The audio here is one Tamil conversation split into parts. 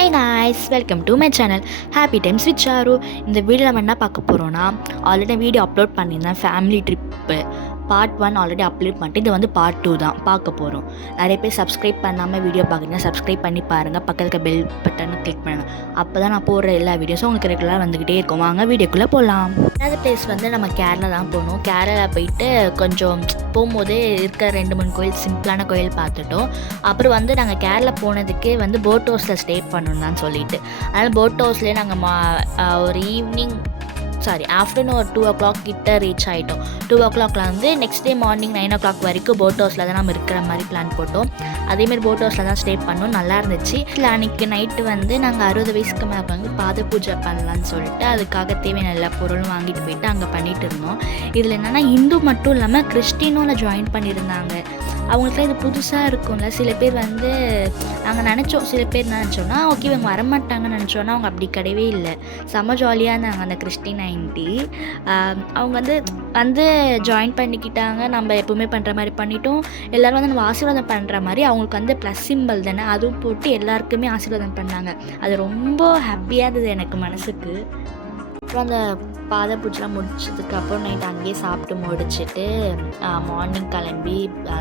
Hey guys, welcome to my channel Happy Times with Charu. இந்த வீடியோ நம்ம என்ன பார்க்க போகிறோன்னா, ஆல்ரெடி வீடியோ அப்லோட் பண்ணியிருந்தேன் family trip part 1 already upload பண்ணிட்டு இது வந்து பார்ட் 2 தான் பார்க்க போகிறோம். நிறைய பேர் சப்ஸ்கிரைப் பண்ணாமல் வீடியோ பார்க்குறீங்க, சப்ஸ்கிரைப் பண்ணி பாருங்கள், பக்கத்துக்கு பெல் பட்டனை கிளிக் பண்ணுங்கள். அப்போ தான் நான் போடுற எல்லா வீடியோஸும் உங்களுக்கு ரெகுலராக வந்துக்கிட்டே இருக்கும். வாங்க வீடியோக்குள்ளே போகலாம். ரெண்டாவது பிளேஸ் வந்து நம்ம கேரளா தான் போகணும். கேரளா போயிட்டு கொஞ்சம் போகும்போதே இருக்க 2-3 கோயில் சிம்பிளான கோயில் பார்த்துட்டோம். அப்புறம் வந்து நாங்கள் கேரளா போனதுக்கே வந்து போட் ஹவுஸில் ஸ்டே பண்ணணும் தான் சொல்லிட்டு, அதனால் போட் ஹவுஸ்லேயே நாங்கள் ஒரு ஆஃப்டர்நூன் ஒரு 2 o'clock கிட்ட ரீச் ஆகிட்டோம். 2 o'clockல வந்து நெக்ஸ்ட் டே மார்னிங் 9 o'clock வரைக்கும் போட் ஹவுஸில் தான் நம்ம இருக்கிற மாதிரி பிளான் போட்டோம். அதேமாரி போட் ஹவுஸில் தான் ஸ்டே பண்ணோம். நல்லா இருந்துச்சு. இல்லை அன்றைக்கி நைட்டு வந்து நாங்கள் 60 வயசுக்கு மேலே வந்து பாத பூஜை பண்ணலான்னு சொல்லிட்டு அதுக்காக தேவையான எல்லா பொருளும் வாங்கிட்டு போயிட்டு அங்கே பண்ணிகிட்டு இருந்தோம். இதில் என்னென்னா இந்து மட்டும் இல்லாமல் கிறிஸ்டினும் ஜாயின் பண்ணியிருந்தாங்க. அவங்களுக்குலாம் இது புதுசாக இருக்கும்ல. சில பேர் வந்து நாங்கள் நினச்சோம், சில பேர் நினச்சோன்னா ஓகே இவங்க வரமாட்டாங்கன்னு நினச்சோன்னா அவங்க அப்படி கிடையவே இல்லை. செம்ம ஜாலியாக இருந்தாங்க அந்த கிறிஸ்டின் ஆண்டி. அவங்க வந்து ஜாயின் பண்ணிக்கிட்டாங்க. நம்ம எப்போவுமே பண்ணுற மாதிரி பண்ணிட்டோம். எல்லோரும் வந்து நம்ம ஆசீர்வாதம் பண்ணுற மாதிரி அவங்களுக்கு வந்து ப்ளஸ் சிம்பிள் தானே, அதுவும் போட்டு எல்லாருக்குமே ஆசீர்வாதம் பண்ணாங்க. அது ரொம்ப ஹாப்பியாக இருந்தது எனக்கு மனசுக்கு. அப்புறம் அந்த பாத பூஜைலாம் முடிச்சதுக்கு அப்புறம் நைட் அங்கேயே சாப்பிட்டு முடிச்சுட்டு மார்னிங் கிளம்பி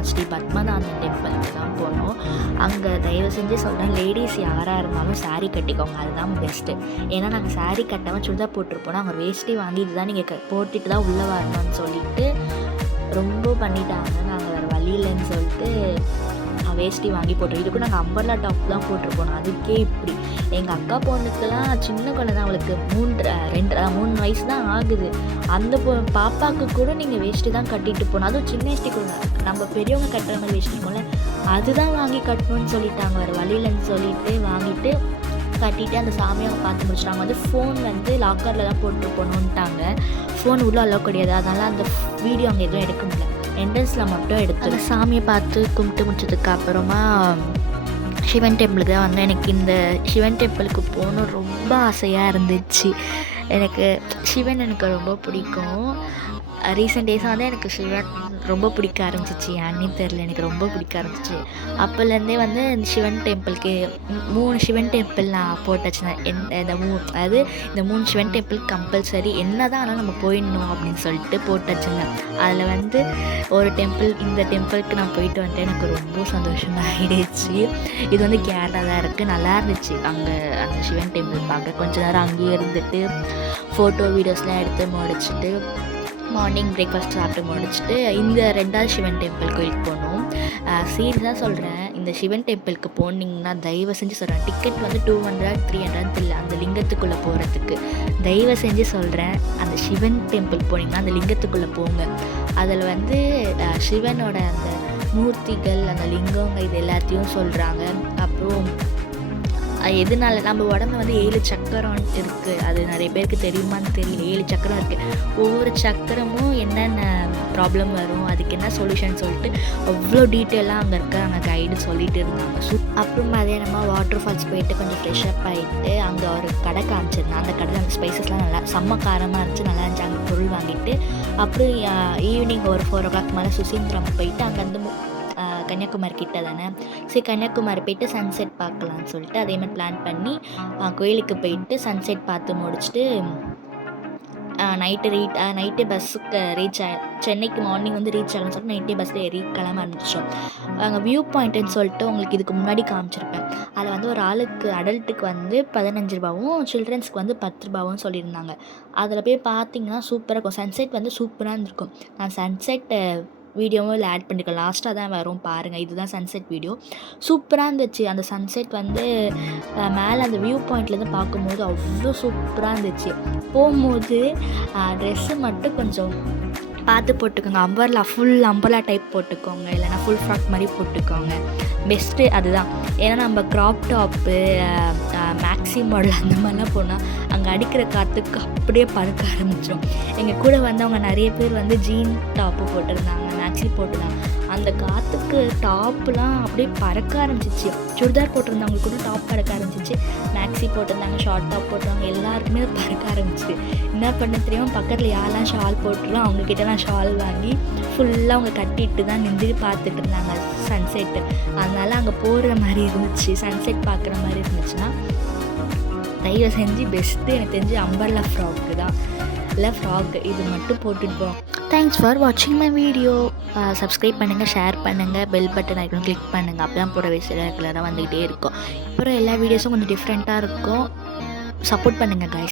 ஸ்ரீ பத்மநாதன் டெம்பிளுக்கு தான் போனோம். அங்கே தயவு செஞ்சு சொல்கிறேன், லேடிஸ் யாராக இருந்தாலும் சாரீ கட்டிக்கோங்க, அதுதான் பெஸ்ட்டு. ஏன்னா நாங்கள் சாரீ கட்டாமல் சுடிதார் போட்டிருப்போம். அவங்க வேஷ்டி வாங்கி இதுதான் நீங்கள் போட்டுட்டு தான் உள்ளே வரணும்னு சொல்லிட்டு ரொம்ப பண்ணிட்டாங்க. நாங்கள் வேறு வழி இல்லைன்னு சொல்லிட்டு வேஷ்டி வாங்கி போட்டோம். இதுக்கும் நாங்கள் அம்பர்லா டாப் தான் போட்டிருப்போம். அதுக்கே இப்படி எங்கள் அக்கா பொண்ணுக்கெல்லாம் சின்ன குழந்தை தான், அவளுக்கு 3 வயசு தான் ஆகுது. அந்த பாப்பாவுக்கு கூட நீங்கள் வேஷ்டி தான் கட்டிட்டு போகணும். அதுவும் சின்ன வேஷ்டி கூட நம்ம பெரியவங்க கட்டுற மாதிரி வேஷ்டி போல அதுதான் வாங்கி கட்டணும்னு சொல்லிட்டாங்க. வேறு வழியிலன்னு சொல்லிட்டு வாங்கிட்டு கட்டிட்டு அந்த சாமியை அவங்க பார்த்து முடிச்சிட்டாங்க. வந்து ஃபோன் வந்து லாக்கரில் தான் போட்டு போகணுன்ட்டாங்க. ஃபோன் உள்ளே அலோவ் கிடையாது. அதனால் அந்த வீடியோ அங்கே எதுவும் எடுக்க முடியல. என்ட்ரன்ஸில் மட்டும் எடுத்து சாமியை பார்த்து கும்பிட்டு முடிச்சதுக்கு அப்புறமா சிவன் டெம்பிளுக்கு தான் வந்து எனக்கு இந்த சிவன் டெம்பிளுக்கு போகணும் ரொம்ப ஆசையாக இருந்துச்சு. எனக்கு சிவன் எனக்கு ரொம்ப பிடிக்கும். ரீசெண்ட் டேஸாக வந்து எனக்கு சிவன் ரொம்ப பிடிக்க ஆரம்பிச்சிச்சு. ஏன்னே தெரில, எனக்கு ரொம்ப பிடிக்க ஆரம்பிச்சிச்சு. அப்போலேருந்தே வந்து இந்த சிவன் டெம்பிளுக்கு 3 சிவன் டெம்பிள் நான் போட்டாச்சுன்னா இந்த 3 சிவன் டெம்பிள் கம்பல்சரி என்ன தான் ஆனாலும் நம்ம போயிடணும் அப்படின்னு சொல்லிட்டு போட்டாச்சுங்க. அதில் வந்து ஒரு டெம்பிள், இந்த டெம்பிளுக்கு நான் போயிட்டு வந்துட்டு எனக்கு ரொம்ப சந்தோஷமாக ஆகிடுச்சு. இது வந்து கேரளா தான் இருக்குது. நல்லா இருந்துச்சு அங்கே அந்த சிவன் டெம்பிள் பார்க்க. கொஞ்ச நேரம் அங்கேயே இருந்துட்டு ஃபோட்டோ வீடியோஸ்லாம் எடுத்து முடிச்சுட்டு மார்னிங் பிரேக்ஃபாஸ்ட் சாப்பிட்டு முடிச்சுட்டு இந்த 2வது சிவன் டெம்பிள் கோயிலுக்கு போனோம். சீரியஸாக சொல்கிறேன், இந்த சிவன் டெம்பிளுக்கு போனீங்கன்னா தயவு செஞ்சு சொல்கிறேன், டிக்கெட் வந்து 200-300 இல்லை அந்த லிங்கத்துக்குள்ளே போகிறதுக்கு. தயவு செஞ்சு சொல்கிறேன், அந்த சிவன் டெம்பிள் போனீங்கன்னா அந்த லிங்கத்துக்குள்ளே போங்க. அதில் வந்து சிவனோட அந்த மூர்த்திகள், அந்த லிங்கங்க இது எல்லாத்தையும் சொல்கிறாங்க. அப்புறம் எதனால நம்ம உடம்பு வந்து 7 சக்கரம் இருக்குது. அது நிறைய பேருக்கு தெரியுமான்னு தெரியல. 7 சக்கரம் இருக்குது. ஒவ்வொரு சக்கரமும் என்னென்ன ப்ராப்ளம் வரும், அதுக்கு என்ன சொல்யூஷன் சொல்லிட்டு அவ்வளோ டீட்டெயிலாக அங்கே இருக்க அங்கே கைடு சொல்லிட்டு இருந்தாங்க. அப்புறம் மதியானமாக வாட்டர் ஃபால்ஸ் போயிட்டு கொஞ்சம் ஃப்ரெஷ்அப் ஆகிட்டு அங்கே ஒரு கடை காமிச்சிருந்தேன். அந்த கடையில் அந்த ஸ்பைசஸ்லாம் நல்லா செம்ம காரமாக இருந்துச்சு, நல்லா இருந்துச்சு. அங்கே பொருள் வாங்கிட்டு அப்புறம் ஈவினிங் ஒரு 4 o'clock மேலே சுசீந்திரம் போயிட்டு அங்கேருந்து கன்னியாகுமரி கிட்ட தானே, சரி கன்னியாகுமரி போயிட்டு சன்செட் பார்க்கலான்னு சொல்லிட்டு அதே மாதிரி பிளான் பண்ணி கோயிலுக்கு போயிட்டு சன்செட் பார்த்து முடிச்சுட்டு நைட்டு பஸ்ஸுக்கு சென்னைக்கு மார்னிங் வந்து ரீச் ஆகணும்னு சொல்லிட்டு நைட்டே பஸ்ஸில் ஏறி கிளம்ப ஆரம்பிச்சிட்டோம். அங்கே வியூ பாயிண்ட்டுன்னு சொல்லிட்டு உங்களுக்கு இதுக்கு முன்னாடி காமிச்சிருப்பேன். அதில் வந்து ஒரு ஆளுக்கு அடல்ட்டுக்கு வந்து 15 ரூபாவும் சில்ட்ரன்ஸ்க்கு வந்து 10 ரூபாவும் சொல்லியிருந்தாங்க. அதில் போய் பார்த்தீங்கன்னா சூப்பராக இருக்கும். சன்செட் வந்து சூப்பராக இருந்திருக்கும். நான் சன்செட் வீடியோவும் இல்லை ஆட் பண்ணியிருக்கேன், லாஸ்ட்டாக தான் வரும் பாருங்கள். இதுதான் சன்செட் வீடியோ. சூப்பராக இருந்துச்சு. அந்த சன்செட் வந்து மேலே அந்த வியூ பாயிண்ட்லேருந்து பார்க்கும்போது அவ்வளோ சூப்பராக இருந்துச்சு. போகும்போது ட்ரெஸ்ஸு மட்டும் கொஞ்சம் பார்த்து போட்டுக்கோங்க. ஃபுல் அம்பர்லா டைப் போட்டுக்கோங்க, இல்லைனா ஃபுல் ஃப்ராக் மாதிரி போட்டுக்கோங்க. பெஸ்ட்டு அதுதான். ஏன்னா நம்ம க்ராப் டாப்பு மேக்ஸி மாடல் அந்த மாதிரிலாம் போனால் அங்கே அடிக்கிற காற்றுக்கு அப்படியே பறக்க ஆரம்பிச்சிடும். எங்கள் கூட வந்து அவங்க நிறைய பேர் வந்து ஜீன் டாப்பு போட்டிருந்தாங்க, மேக்ஸி போட்டிருந்தாங்க. அந்த காற்றுக்கு டாப்புலாம் அப்படியே பறக்க ஆரம்பிச்சிச்சு. சுடிதார் போட்டிருந்தவங்க கூட டாப் பறக்க ஆரம்பிச்சிச்சு. மேக்ஸி போட்டிருந்தாங்க, ஷார்ட் டாப் போட்டிருந்தாங்க, எல்லாருக்குமே பறக்க ஆரம்பிச்சிச்சு. என்ன பண்ண தெரியாமல் பக்கத்தில் யாரெல்லாம் ஷால் போட்டுருவோம் அவங்கக்கிட்டலாம் ஷால் வாங்கி ஃபுல்லாக அவங்க கட்டிட்டு தான் நின்று பார்த்துட்டு இருந்தாங்க சன்செட்டு. அதனால் அங்கே போகிற மாதிரி இருந்துச்சு, சன்செட் பார்க்குற மாதிரி இருந்துச்சுன்னா தயவு செஞ்சு பெஸ்ட்டு எனக்கு தெரிஞ்சு அம்பர்லா ஃப்ராக்கு தான், இல்லை ஃப்ராக்கு இது மட்டும் போட்டுட்டு போகிறோம். தேங்க்ஸ் ஃபார் வாட்சிங் மை வீடியோ. சப்ஸ்கிரைப் பண்ணுங்கள், ஷேர் பண்ணுங்கள், பெல் பட்டன் ஐக்கன் கிளிக் பண்ணுங்கள். அப்போ தான் போட வயசில் ரெகுலராக வந்துக்கிட்டே இருக்கும். அப்புறம் எல்லா வீடியோஸும் கொஞ்சம் டிஃப்ரெண்ட்டாக இருக்கும். சப்போர்ட் பண்ணுங்கள் கைஸ்.